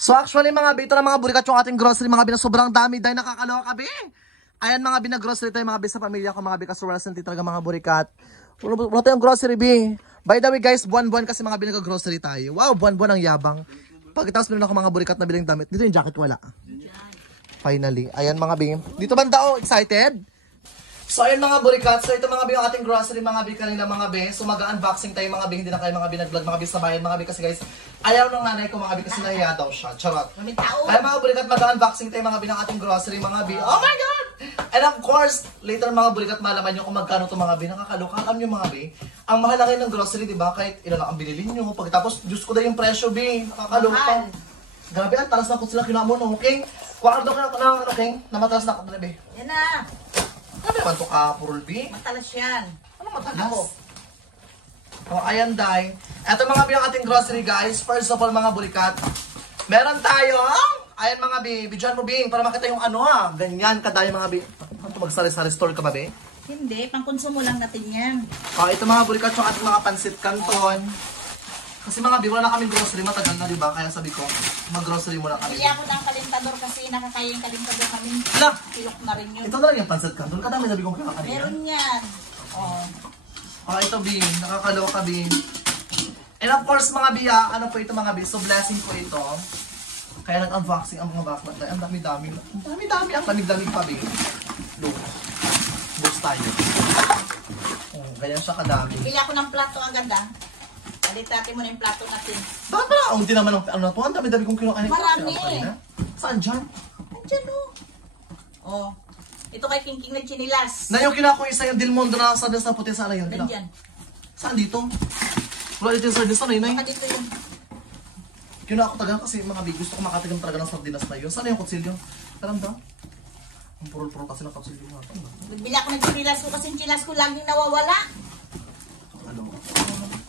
So actually mga bito na mga burikat yung ating grocery mga bina sobrang dami dahil nakakaloka kabi. Ayan mga bina-grocery tayo mga bi sa pamilya ko mga bi kasi sobrang santi talaga mga burikat. Wala tayong grocery bi. By the way guys, buwan-buwan kasi mga bina-grocery tayo. Wow, buwan-buwan ang yabang. Pagkatapos meron ako mga burikat na biling damit. Dito yung jacket wala. Finally. Ayan mga bi. Dito banda oh, excited? So ayun mga burikat, so ito mga bi yung ating grocery mga bi kanina mga bi. So mag-unboxing tayo mga bi, hindi na kayo mga bi nag-vlog mga bi sa bayan mga bi kasi guys. Ayaw ng nanay ko mga bi kasi nahiya daw siya. Charot. Kaya mga burikat mag-unboxing tayo mga bi ng ating grocery mga bi. Oh my god! And of course, later mga burikat malaman nyo kung magkano to mga bi. Nakakaloka nyo mga bi. Ang mahal lang ng grocery, di ba? Kahit ilan lang ang binili nyo. Pagkatapos, Diyos ko na yung presyo bi. Nakakaloka. Grabe, ang talas na ko sila kinamon, okay? Kuwakar daw ka na, okay? Namatalas na ko na bi. Yan na. Ano naman ito ka, Purul B? Matalas yan. Ano matalas? Oh, ayan, Day. Ito mga bi ang ating grocery, guys. First of all, mga burikat. Meron tayo. Ayan, mga bi. Bidyan mo, Bing, para makita yung ano, ha. Ganyan, kadayo, mga bi. Ano magsari-sari store ka ba, Bi? Hindi, pang-konsumo lang natin yan. Oh, ito mga burikat, yung ating mga pansit canton. Kasi mga bi, wala na kaming grocery. Matagal na, di ba? Kaya sabi ko, mag-grocery muna kami. Bili ako ng kalentador kasi nakakaya yung kalentador namin. Hala! Kilok na rin yun. Ito na lang yung pansit canton. Kadami sabi kong kinakain. Meron yan. Oh. Oh, ito, Bi. Nakakaloka, Bi. And of course, mga bi, ano po ito, mga bi? So, blessing ko ito. Kaya nag-unboxing ang mga baklat. Ang dami-dami. Ang dami-dami. Ang lamig-lamig pa, Bi. Look. Boost tayo. Oh, ganyan siya kadami. Bili ako ng plato ang ganda. Alitate mo na yung plato natin. Bakit pala? Hindi naman ang ano na to. Ang dami-dami kong kinukain. Marami. Saan dyan? Andiyan o. Oh. Ito kay King na chinilas. Na yung kinako isa yung Delmondo na sa puti sana yun. Nandyan. Saan dito? Wala dito yung sardines na yun. Baka dito yun. Kinako talaga kasi mga big. Gusto ko makatigang talaga ng sardinas na yun. Saan yung kutsilyo? Alam daw? Ang purul-purul kasi ng kutsilyo nga. Nagbili ako ng chinilas ko kasi yung chinilas ko laging nawawala. Ano?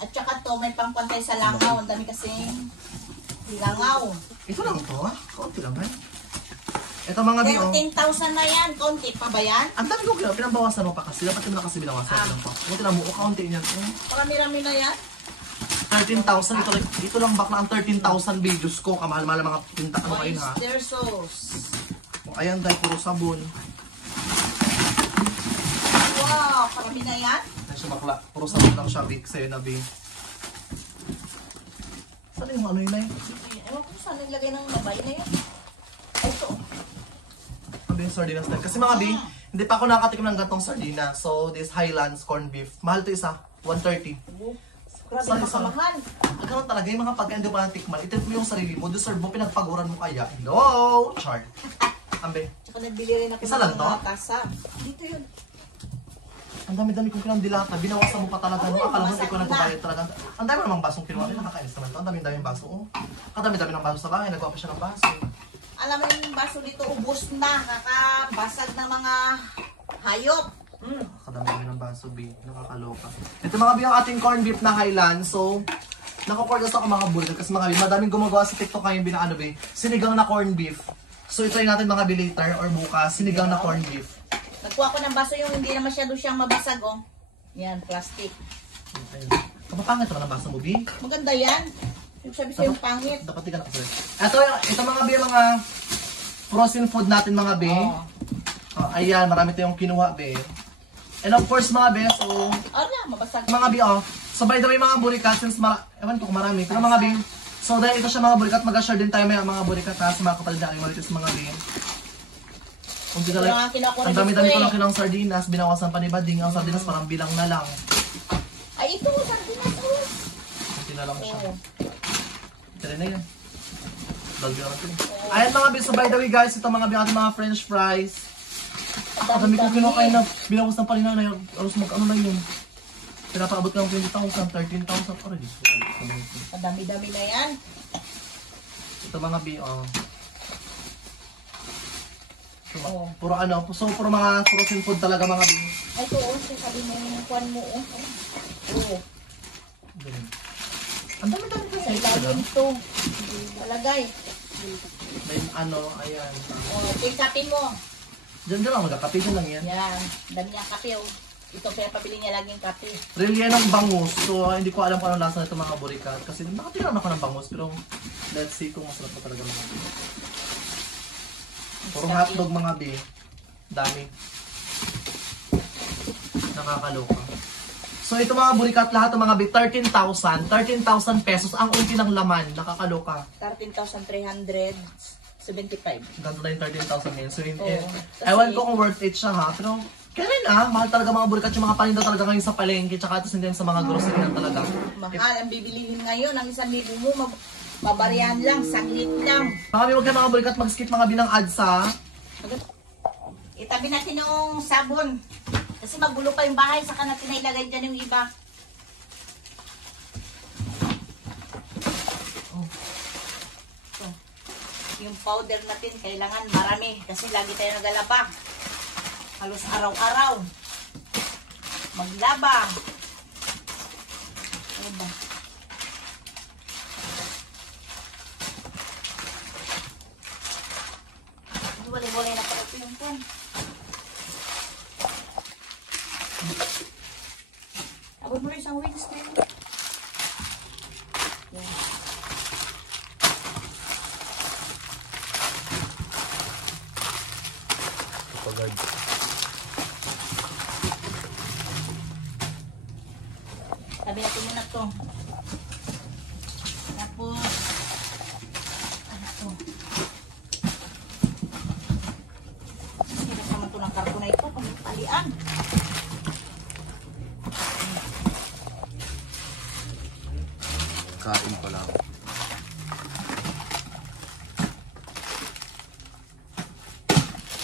At saka to, may pangpantay sa langaw. Ang dami kasing langaw. Ito lang ito ha? Kaunti lang ba? Ito mga bi, oh. 10,000 na yan. Konti pa ba yan? Ang dami ko pinambawasan mo pa kasi. Dapat yung na kasi binawasan ko lang pa. Kunti lang mo, kaunti niyan. Marami-rami na yan. 13,000. Ito lang bakla ang 13,000 videos ko. Kamahal-mahal mga pinta. Ano kayo ha? Oyster sauce. Oh, ayan dahil puro sabon. Wow, marami na yan. Ay siya bakla. Puro sabon lang siya, Vic. Sa'yo na, Vic. Saan yung ano yun eh? Ewan ko saan naglagay ng labay na yun. Ito. Ano yung sardinas na yun? Kasi mga Vic, hindi pa ako nakatikim ng gantong sardinas. So, this Highlands corned beef. Mahal to isa. 130. Grabe Sorry, na makamahal. Ganun talaga yung mga pagkain di pa natikman. Itit mo yung sarili mo. Deserve mo. Pinagpaguran mo kaya. Hello! Chart. Ambe. Tsaka nagbili rin ako Isa lang ng to? mga tasa. Dito yun. Ang dami-dami kong pinandilata. Binawasan mo pa talaga. Ay, Akala mo masak ikaw na. nagbabayad talaga. Ang dami namang basong kinuha. Nakakainis naman to. Ang dami-dami baso. Oh. Ang dami-dami ng baso sa bahay. Nagawa pa siya ng baso. Alam mo yung baso dito, ubos na. Kakabasag ng mga hayop. Kadami ng baso, B. Nakakaloka. Ito mga B, ang ating corned beef na Highland. So, nakapordas ako mga burger. Kasi mga B, madaming gumagawa sa TikTok ngayon binaano B. Sinigang na corned beef. So, ito natin mga B later or bukas. Sinigang na corned beef. Nagkuha ko ng baso yung hindi na masyado siyang mabasag, oh. Yan, plastic. Kapapangit naman ang baso mo, B. Maganda yan. Yung sabi sa'yo yung pangit. Dapat tika na kasi. Ito mga B, mga frozen food natin mga B. Oh. Oh, ayan, marami tayong kinuha, B. And of course mga B, so... Oh na, mabasag. Mga B, oh. So by the way mga burikat, since ewan ko kung marami. Pero mga B, so dahil ito siya mga burikat, mag-share din tayo may mga burikat ha, sa mga kapatid na aking marites mga B. Kung di lang, ang dami-dami ko lang kinang sardinas, binawasan pa ni Bading. Ang sardinas parang bilang na lang. Ay, ito, sardinas, oh. Kunti na lang siya. Oh. Tira na yan. Dalbi na natin. Ayan mga B, so by the way guys, ito mga B, ating mga french fries. Ang dami ko kinuha kayo na binawas ng palina na yun. Aros mag-ano na yun. Pinapaabot ka ng 20,000, 13,000 pa rin. Ang dami-dami na yan. Ito mga B, oh. So, Oh. puro ano, so puro mga frozen food talaga mga B. Ay, ito, oh. Sabi mo yung kuwan mo, oh. Oh. Ganun. Ang dami-dami kasi. Sa ilalim ito. Palagay. May ano, ayan. Oh, tingkapin mo. Diyan lang, magkakape dyan lang yan. Yan. Dami niya kape, oh. Ito pinapabili niya laging kape. Real yan ng bangus. So, hindi ko alam kung anong lasa nito mga burikat. Kasi nakatiram ako ng bangus. Pero, let's see kung masarap pa talaga mga bi. Puro hotdog mga bi. Dami. Nakakaloka. So, ito mga burikat lahat ng mga bi, 13,000. 13,000 pesos ang unti ng laman. Nakakaloka. 13,375. Ganito na yung 13,000 ngayon. So, Oo. ewan ko kung worth it siya ha. Pero, kailan mahal talaga mga burikat yung mga paninda talaga ngayon sa palengke. Tsaka ito din sa mga grocery na talaga. Mahal ang bibilihin ngayon. Ang 1,000 mo, mabarihan lang, saglit lang. Mga bi, huwag kayo mga burikat mag-skip mga binang ads ha. Itabi natin yung sabon. Kasi magulo pa yung bahay, saka natin na ilagay dyan yung iba. So, yung powder natin, kailangan marami. Kasi lagi tayo nagalaba. Halos araw-araw. Maglaba. Ano ba? Walay-walay na pala ito yung pan. Abot mo rin isang wings na yun. Yan. Sabi natin muna ito. Tapos, ano ito? Hirap naman ito ng karton na ito. Palian. Kain pa lang.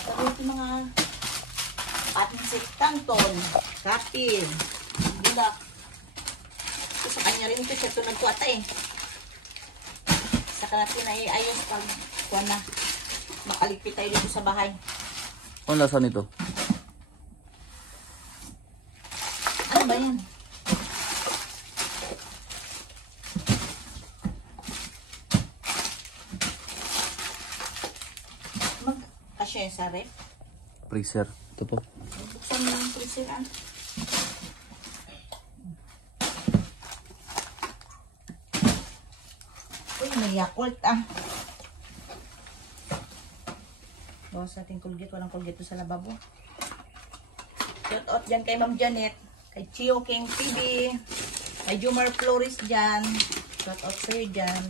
Tapos yung mga patinsit, tanton, kapil, bulak. Ito sa kanya rin ito. Siya ito nagkuwata eh. Saka natin na iayos pag kuha na. Makaligpit tayo dito sa bahay. Ano lasa nito? Ano ba yan? Kasya yung sa rep. Freezer. Ito po. Buksan mo yung freezer ah. Uy, may Yakult ah. Bawas natin Colgate. Walang Colgate sa lababo. Shout out dyan kay Ma'am Janet. Kay Chio King TV. Kay Jumar Flores dyan. Shout out sa'yo dyan.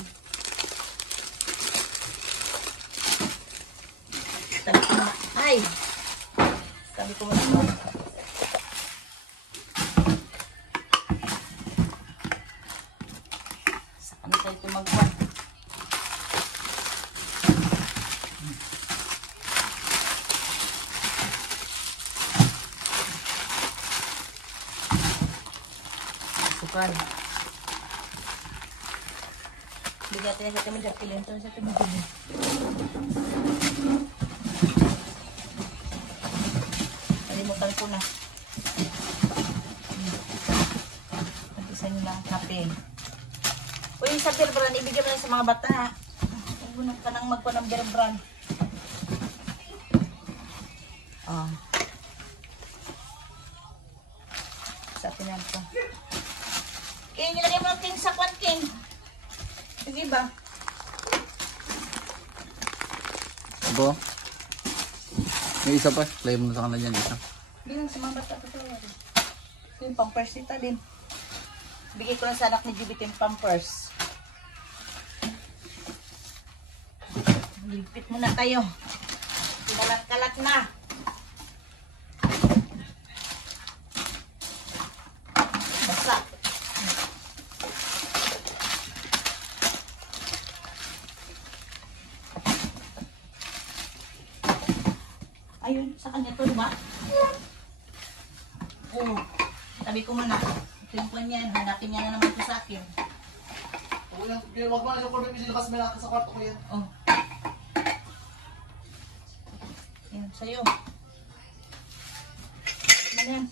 Sabi ko na, ay! Sabi ko na, saka na tayo tumagwan. Sukal. Bigyan natin sa kami dyan. Pilento sa kami dyan. Nalimutan ko na. Nag-isa nyo lang kape. Uy, sa beer brand, ibigay mo lang sa mga bata. Huwag ka nang magpa ng beer brand. Ah. Sa atin yan ito. King, nilagay mo ang king sa kwan, king. Sige ba? Abo. May isa pa. Play mo na sa kanila dyan. Isa. Hindi lang sa mga bata pa ito. Yung pampers nito din. Bigay ko lang sa anak ni Jubit yung pampers. Ligpit muna tayo. Kalat-kalat na. Basa. Ayun, sa kanya to, diba? Oo. Sabi ko muna, ito yung pan yan. Hanapin niya na naman ito sa akin. Huwag mo na yung corner kasi may naka sa kwarto ko yan. Oh. Yan, sa'yo. Ano yan?